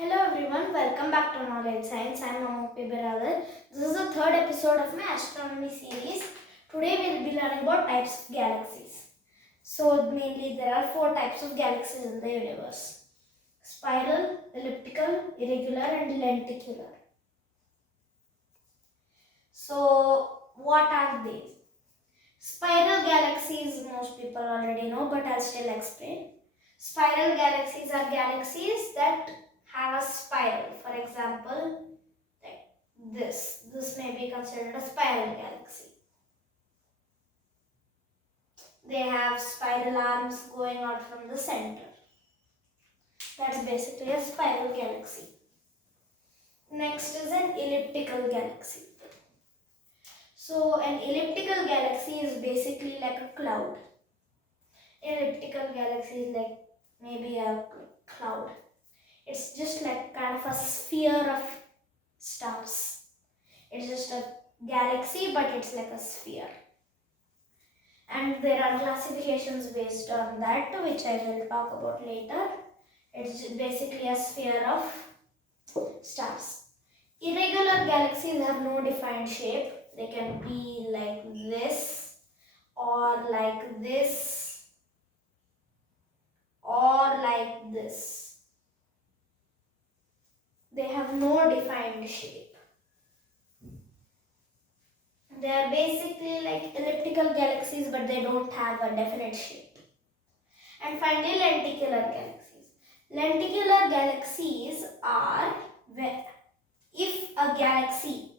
Hello everyone, welcome back to Knowledge Science. I am Mamopi Biradar. This is the third episode of my astronomy series. Today we will be learning about types of galaxies. So mainly there are four types of galaxies in the universe. Spiral, elliptical, irregular and lenticular. So what are these? Spiral galaxies most people already know, but I'll still explain. Spiral galaxies are galaxies that have a spiral. For example, like this may be considered a spiral galaxy. They have spiral arms going out from the center. That's basically a spiral galaxy. Next is an elliptical galaxy. So an elliptical galaxy is basically like a cloud. Elliptical galaxy is like maybe a cloud. It's just like kind of a sphere of stars. It's just a galaxy, but it's like a sphere. And there are classifications based on that, which I will talk about later. It's basically a sphere of stars. Irregular galaxies have no defined shape. They can be like this, or like this, or like this. They have no defined shape. They are basically like elliptical galaxies, but they don't have a definite shape. And finally, lenticular galaxies. Lenticular galaxies are where if a galaxy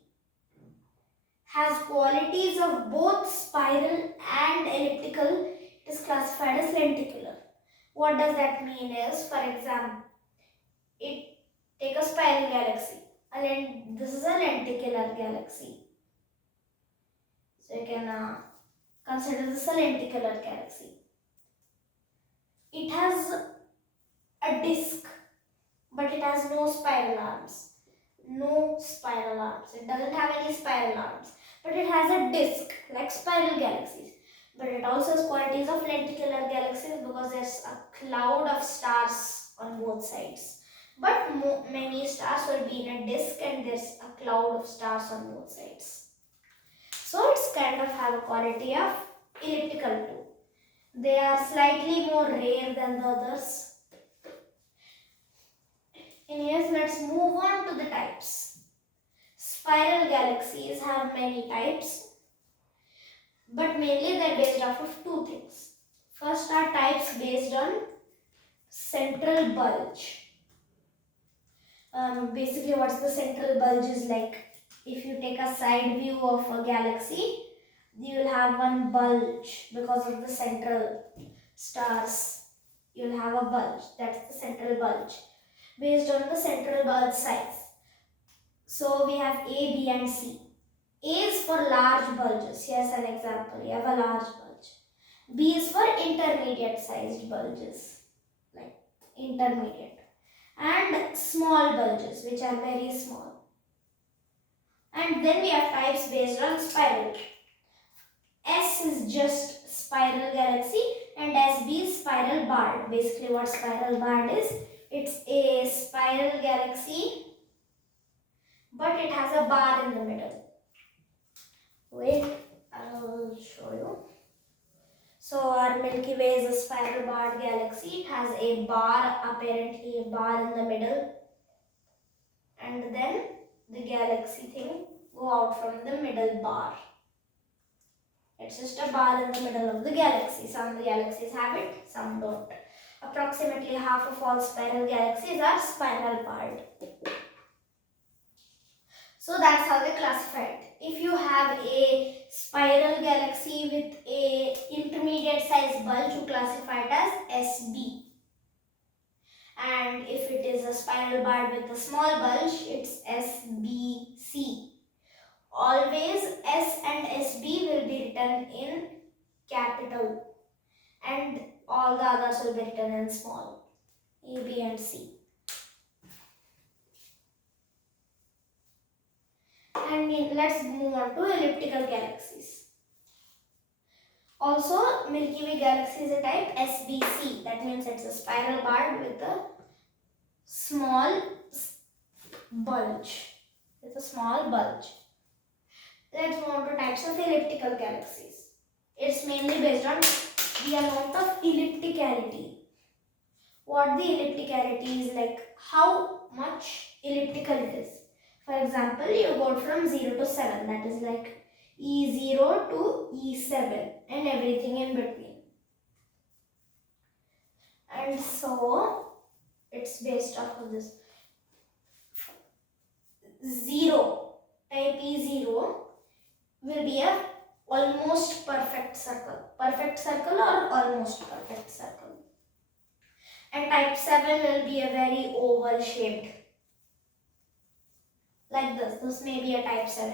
has qualities of both spiral and elliptical, it is classified as lenticular. What does that mean is, for example, take a spiral galaxy. This is a lenticular galaxy. So you can consider this a lenticular galaxy. It has a disk, but it has no spiral arms. No spiral arms. It doesn't have any spiral arms, but it has a disk like spiral galaxies. But it also has qualities of lenticular galaxies because there's a cloud of stars on both sides. But many stars will be in a disk and there's a cloud of stars on both sides. So it's kind of have a quality of elliptical too. They are slightly more rare than the others. Anyways, let's move on to the types. Spiral galaxies have many types, but mainly they're based off of two things. First are types based on central bulge. Basically, what's the central bulge is like, if you take a side view of a galaxy, you will have one bulge because of the central stars. You'll have a bulge. That's the central bulge. Based on the central bulge size. So we have A, B and C. A is for large bulges. Here's an example. You have a large bulge. B is for intermediate sized bulges. Like intermediate. And small bulges, which are very small. And then we have types based on spiral. S is just spiral galaxy and SB is spiral barred. Basically what spiral barred is, it's a spiral galaxy, but it has a bar in the middle. Wait, I'll show you. So our Milky Way is a spiral barred galaxy. It has a bar, apparently a bar in the middle. And then the galaxy thing go out from the middle bar. It's just a bar in the middle of the galaxy. Some galaxies have it, some don't. Approximately half of all spiral galaxies are spiral barred. So that's how they classify it. If you have a spiral galaxy with a intermediate size bulge, you classify it as SB. And if it is a spiral barred with a small bulge, it's SBC. Always S and SB will be written in capital and all the others will be written in small, A, B and C. And let's move on to elliptical galaxies. Also, Milky Way galaxy is a type SBC. That means it's a spiral barred with a small bulge. It's a small bulge. Let's move on to types of elliptical galaxies. It's mainly based on the amount of ellipticality. What the ellipticality is, like how much elliptical it is. For example, you go from 0 to 7, that is like E0 to E7 and everything in between. And so it's based off of this. 0, type E0 will be a almost perfect circle. Perfect circle or almost perfect circle. And type 7 will be a very oval shaped. Like this. This may be a type 7.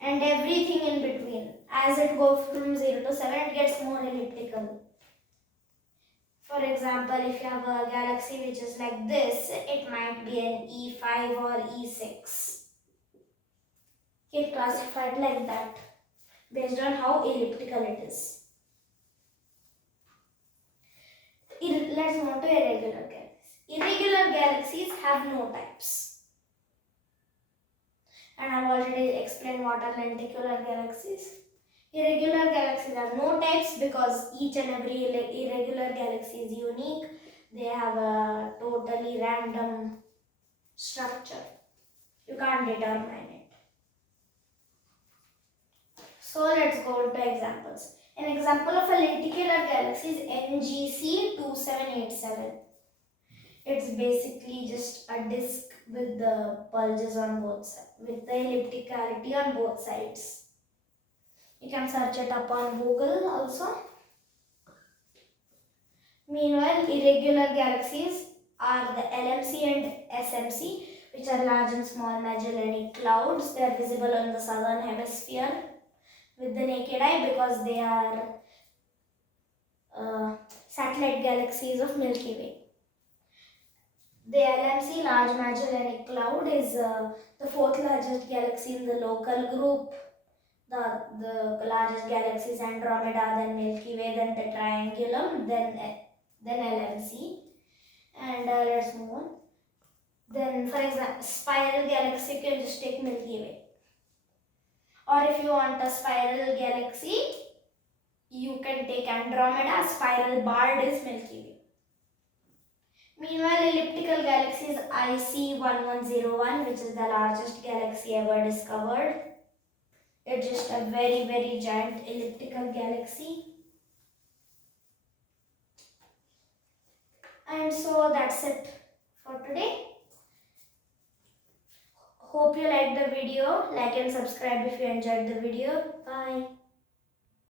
And everything in between. As it goes from 0 to 7, it gets more elliptical. For example, if you have a galaxy which is like this, it might be an E5 or E6. It classified like that based on how elliptical it is. Let's move to irregular galaxies. Irregular galaxies have no types. And I've already explained what are lenticular galaxies. Irregular galaxies have no types because each and every irregular galaxy is unique. They have a totally random structure. You can't determine it. So let's go into examples. An example of a lenticular galaxy is NGC 2787. It's basically just a disk with the bulges on both sides, with the ellipticality on both sides. You can search it up on Google also. Meanwhile, irregular galaxies are the LMC and SMC, which are large and small Magellanic Clouds. They are visible on the southern hemisphere with the naked eye because they are satellite galaxies of Milky Way. The LMC, Large Magellanic Cloud, is the fourth largest galaxy in the local group. The largest galaxy is Andromeda, then Milky Way, then the Triangulum, then LMC. And let's move on. Then, for example, spiral galaxy, you can just take Milky Way. Or if you want a spiral galaxy, you can take Andromeda. Spiral barred is Milky Way. Meanwhile, elliptical galaxy is IC1101, which is the largest galaxy ever discovered. It's just a very, very giant elliptical galaxy. And so that's it for today. Hope you liked the video. Like and subscribe if you enjoyed the video. Bye.